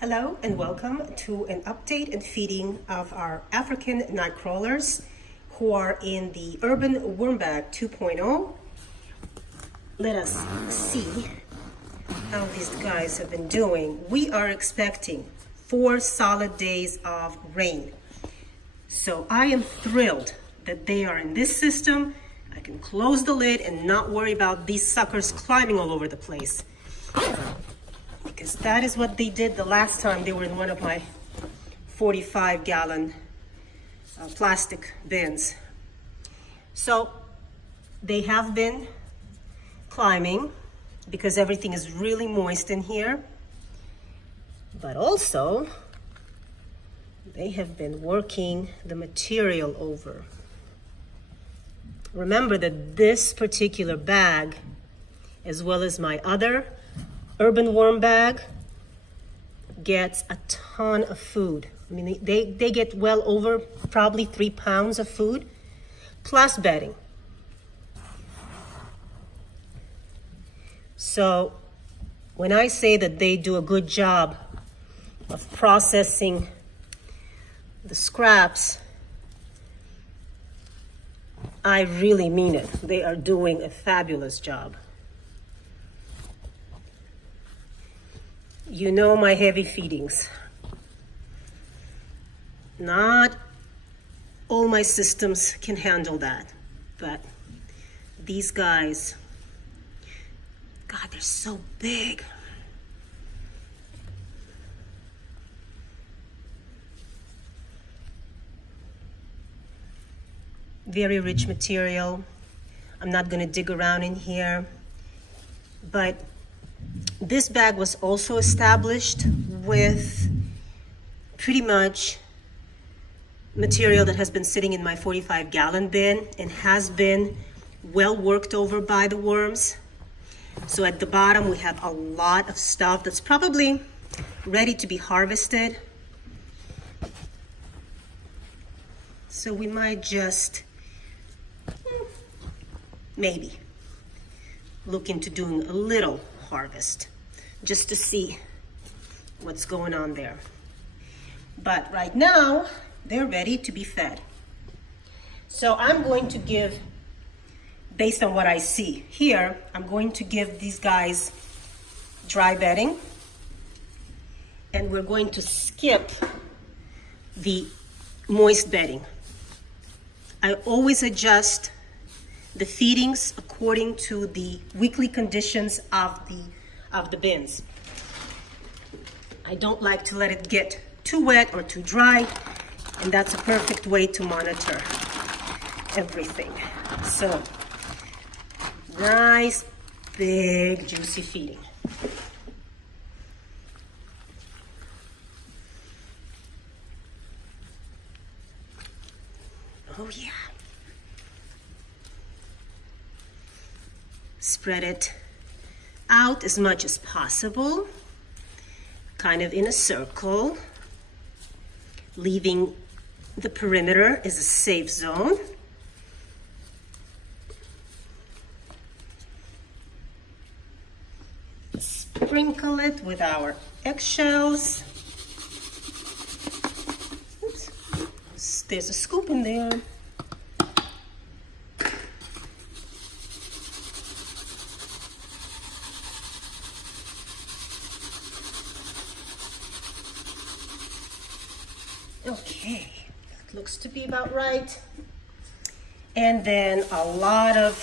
Hello and welcome to an update and feeding of our African night crawlers who are in the Urban Worm Bag 2.0. Let us see how these guys have been doing. We are expecting 4 solid days of rain. So I am thrilled that they are in this system. I can close the lid and not worry about these suckers climbing all over the place. Because that is what they did the last time they were in one of my 45-gallon plastic bins. So they have been climbing because everything is really moist in here. But also, they have been working the material over. Remember that this particular bag, as well as my other Urban Worm Bag, gets a ton of food. I mean, they get well over probably 3 pounds of food, plus bedding. So when I say that they do a good job of processing the scraps, I really mean it. They are doing a fabulous job. You know my heavy feedings. Not all my systems can handle that, but these guys, God, they're so big. Very rich material. I'm not gonna dig around in here, but this bag was also established with pretty much material that has been sitting in my 45-gallon bin and has been well worked over by the worms. So at the bottom we have a lot of stuff that's probably ready to be harvested. So we might just maybe look into doing a little harvest just to see what's going on there. But right now they're ready to be fed. So I'm going to give, based on what I see here, I'm going to give these guys dry bedding, and we're going to skip the moist bedding. I always adjust the feedings according to the weekly conditions of the bins. I don't like to let it get too wet or too dry, and that's a perfect way to monitor everything. So, nice, big, juicy feeding. Oh yeah. Spread it out as much as possible, kind of in a circle, leaving the perimeter as a safe zone. Sprinkle it with our eggshells. Oops. There's a scoop in there. Okay, that looks to be about right. And then a lot of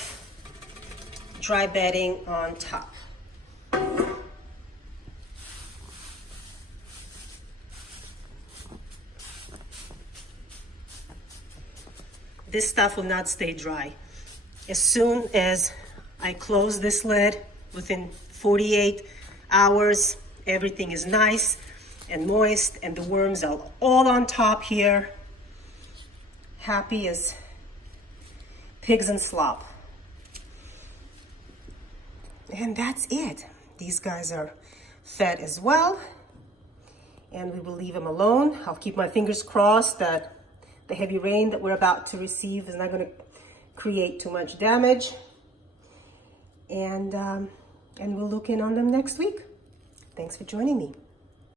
dry bedding on top. This stuff will not stay dry. As soon as I close this lid, within 48 hours, everything is nice and moist, and the worms are all on top here, happy as pigs in slop. And that's it. These guys are fed as well, and we will leave them alone. I'll keep my fingers crossed that the heavy rain that we're about to receive is not going to create too much damage, and we'll look in on them next week. Thanks for joining me.